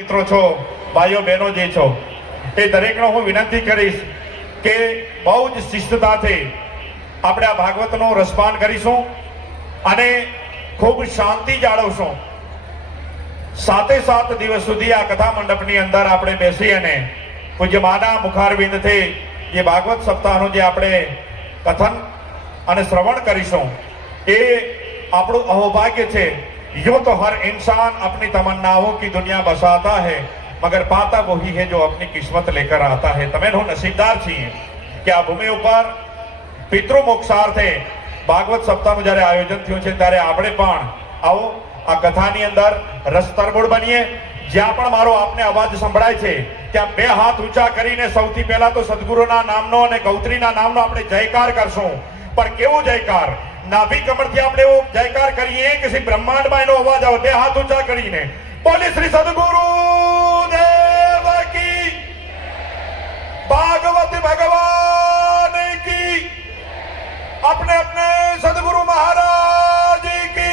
મિત્રો છો, ભાઈઓ, બહેનો જે છો એ દરેકનો હું વિનંતી કરીશ કે બહુ જ શિસ્તતાથી આપણે આ ભાગવતનું રસપાન કરીશું અને ખૂબ શાંતિ જાળવશું. સાતે સાત દિવસ સુધી આ કથા મંડપની અંદર આપણે બેસી અને પૂજ્ય માના મુખારવિંદથી જે ભાગવત સપ્તાહનું જે આપણે કથન અને શ્રવણ કરીશું, એ આપણું અહોભાગ્ય છે યો તો હર इंसान अपनी तमन्नाओं की दुनिया बसाता है मगर पाता वही है जो अपनी किस्मत लेकर आता है તમે હું નસીબદાર છીએ કે આ ભૂમિ ઉપર પિતૃ મોક્ષાર્થે ભાગવત સપ્તાહનું જ્યારે આયોજન થયું છે ત્યારે આપણે પણ આવો આ કથાની અંદર રસ તરબોળ બનીએ જ્યાં પણ મારો આપને અવાજ સંભળાય છે ત્યાં બે હાથ ઊંચા કરીને સૌથી પહેલા તો સદગુરુના નામનો અને ગૌત્રીના નામનો આપણે જયકાર કરશું પણ કેવો જયકાર નાભી કમળથી આપણે એવો જયકાર કરીએ કે શ્રી બ્રહ્માંડમાં એનો અવાજ આવે બે હાથ ઊંચા કરીને બોલે શ્રી સદગુરુ દેવ કી ભાગવત ભગવાન की अपने अपने सदगुरु महाराज की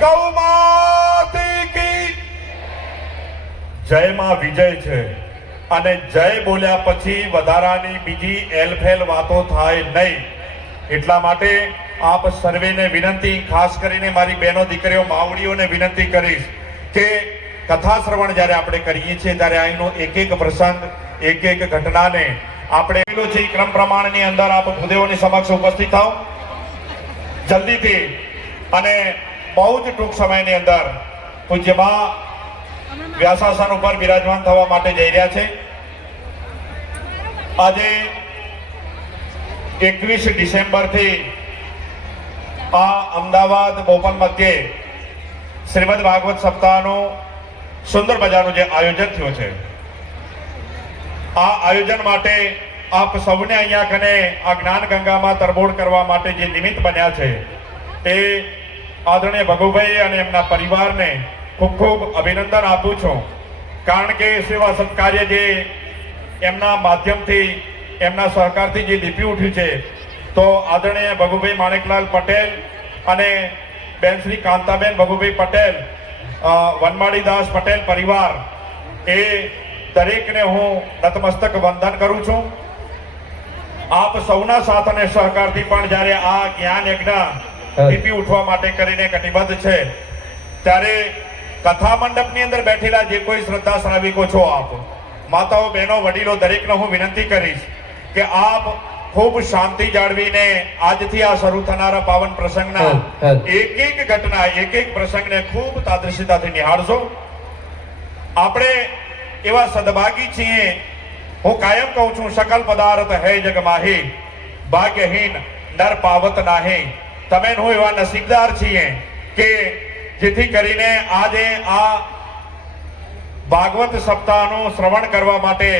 गौ माता की જય માં વિજય છે અને જય બોલ્યા પછી વધારાની બીજી એલફેલ વાતો થાય નહીં એટલા માટે આપ સર્વેને વિનંતી, ખાસ કરીને મારી બહેનો, દીકરીઓ, માવડીઓને વિનંતી કરીશ કે કથા શ્રવણ જ્યારે આપણે કરીએ છીએ, ત્યારે અહીંનો એક એક પ્રસંગ એક એક ઘટનાને આપણે છે ક્રમ પ્રમાણની અંદર આપ ભૂદેવોની સમક્ષ ઉપસ્થિત થાઓ. જલ્દીથી. અને બહુ જ ટૂંક સમયની અંદર પૂજ્યમાં વ્યાસાસન ઉપર બિરાજમાન થવા માટે જઈ રહ્યા છે. આજે એકવીસ ડિસેમ્બરથી આ અમદાવાદ બોપન મધ્યે શ્રીમદ ભાગવત સપ્તાહનું સુંદર મજાનું જે આયોજન થયું છે. આ આયોજન માટે આપ સૌને અહીંયા કને આ જ્ઞાન ગંગામાં તરબોળ કરવા માટે જે નિમિત્ત બન્યા છે, એ આદરણીય ભગુભાઈ અને એમના પરિવારને ખૂબ ખૂબ અભિનંદન આપું છું. કારણ કે સેવા સત્કાર્ય જે એમના માધ્યમથી એમના સહકારથી જે લિપિ ઉઠ્યું છે તો આદરણીય ભગુભાઈ માણેકલાલ પટેલ અને બેન શ્રી કાંતાબેન ભગુભાઈ પટેલ વનમાળીદાસ પટેલ પરિવાર એ દરેકને હું નતમસ્તક વંદન કરું છું. આપ સૌના સાથ અને સહકારથી પણ જ્યારે આ જ્ઞાન યજ્ઞ દીપી ઉઠવા માટે કરીને કટિબદ્ધ છે ત્યારે કથા મંડપની અંદર બેઠેલા જે કોઈ શ્રદ્ધા શ્રાવિકો છો આપ માતાઓ બહેનો વડીલો દરેકને હું વિનંતી કરીશ કે આપ ખૂબ શાંતિ જાળવીને આજથી આ શરૂ થનારા પાવન પ્રસંગના. એક એક ઘટના એક એક પ્રસંગને ખૂબ તાદૃશ્યતાથી નિહાળજો આપણે એવા સદભાગી છીએ હું કાયમ કહું છું સકલ પદાર્થ હે જગ માહી ભાગ્યહીન નર પાવત નાહી તમે હું એવા નસીબદાર છીએ કે જેથી કરીને આજે આ ભાગવત સપ્તાહનું શ્રવણ કરવા માટે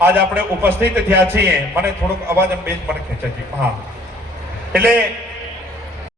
આજ આપણે ઉપસ્થિત થયા છીએ. મને થોડોક અવાજ બેજ પણ ખેંચે છે. હા. એટલે